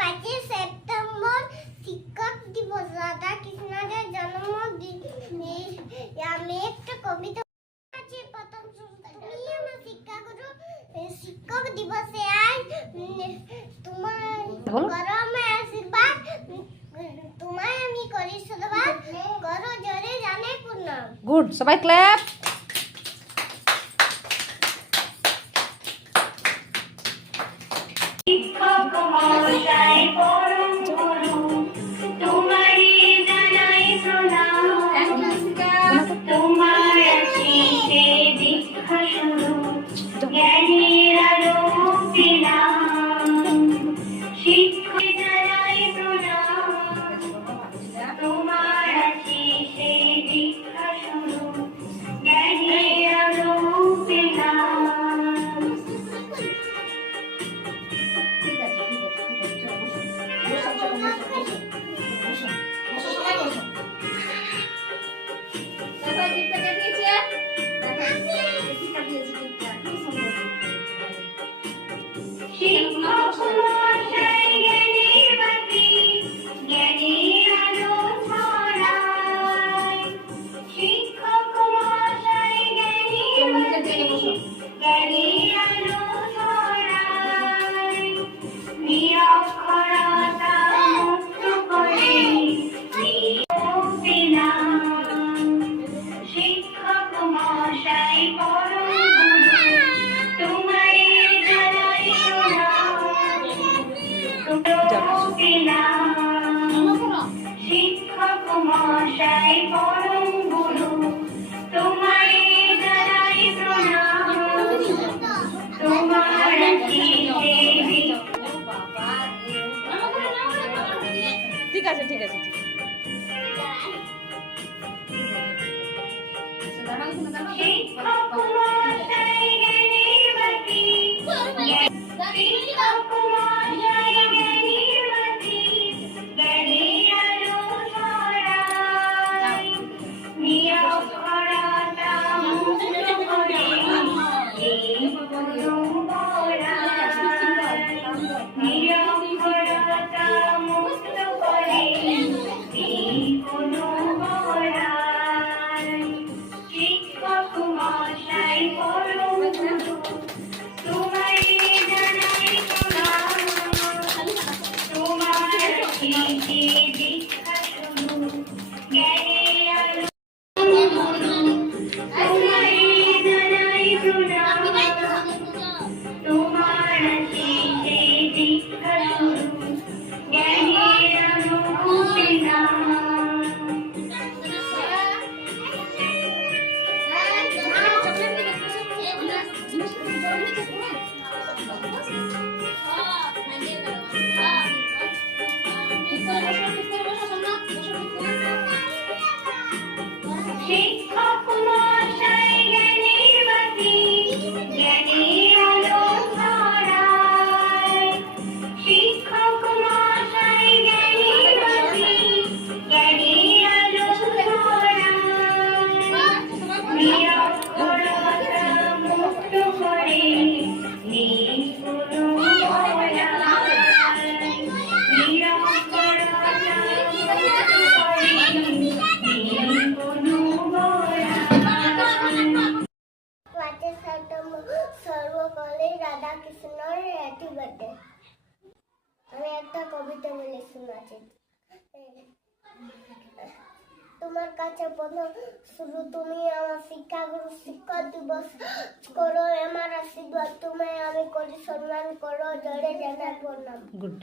5 September শিক্ষক দিবস, রাধা কৃষ্ণের জন্মদিন। আমি একটা কবিতা আছে, প্রথম তুমি আমার শিক্ষাগুরু। শিক্ষক দিবসে আজ তোমার করো আমার আশীর্বাদ, তোমায় আমি করি ধন্যবাদ, করো জোরে জানে পূর্ণ। গুড, সবাই ক্ল্যাপ। শিক্ষক মহাশয় পরম গুরু, তোমারই জানাই প্রণাম। তোমার আশীষে দীক্ষা শুরু, জ্ঞানের আলো পেলাম। শিক্ষক জানাই প্রণাম, তোমার আশীষে দীক্ষা শুরু, জ্ঞানের আলো পেলাম। শিক্ষক মহাশয় জ্ঞানের বাতি, জ্ঞানের আলো ছড়ায়। শিক্ষক মহাশয় জ্ঞানের বাতি, জ্ঞানের আলো ছড়ায়। নিরক্ষরতা মুক্ত করে নিয়োগ পেলাম। শিক্ষক মহাশয় পরম গুরু, তোমায় জানাই প্রণাম। পেলাম। শিক্ষক মহাশয় পরম গুরু, তোমায় জানাই প্রণাম। তোমার আশীষে ঠিক আছে, ঠিক আছে, ঠিক আছে। শিক্ষক মহাশয় জ্ঞানের বাতি, শিক্ষক মহাশয় জ্ঞানের বাতি, জ্ঞানের আলো ছড়ায়। নিরক্ষরতা মুক্ত করে এই গুরু বলায়। নিরক্ষরতা মুক্ত করে এই গুরু বলায়। শিক্ষক মহাশয় পরম গুরু, তোমায় জানাই প্রণাম। তোমার আশীষে দীক্ষা শুরু, জ্ঞানের আলো। তোমায় জানাই প্রণাম। তোমার আশীষে দীক্ষা শুরু, জ্ঞানের আলো পেলাম। শিক্ষক মহাশয় জ্ঞানের বাতি, জ্ঞানের আলো ছড়ায়। শিক্ষক মহাশয় জ্ঞানের বাতি, জ্ঞানের আলো ছড়ায়। নিরক্ষরতা মুক্ত করে নিগুরু বলায়। নিরক্ষরতা মুক্ত করে নিগুরু বলায়। 5 সেপ্টেম্বর সর্বকালেই রাধা কৃষ্ণের হ্যাপি বার্থডে। আমি একটা কবিতা বলে শোনাচ্ছি। তোমার কাছে প্রথম শুরু, তুমি আমার শিক্ষাগুরু। শিক্ষক দিবস করো আমার আশীর্বাদ, তোমায় আমি করি সম্মান, করো জোরে জানাই প্রণাম। গুড।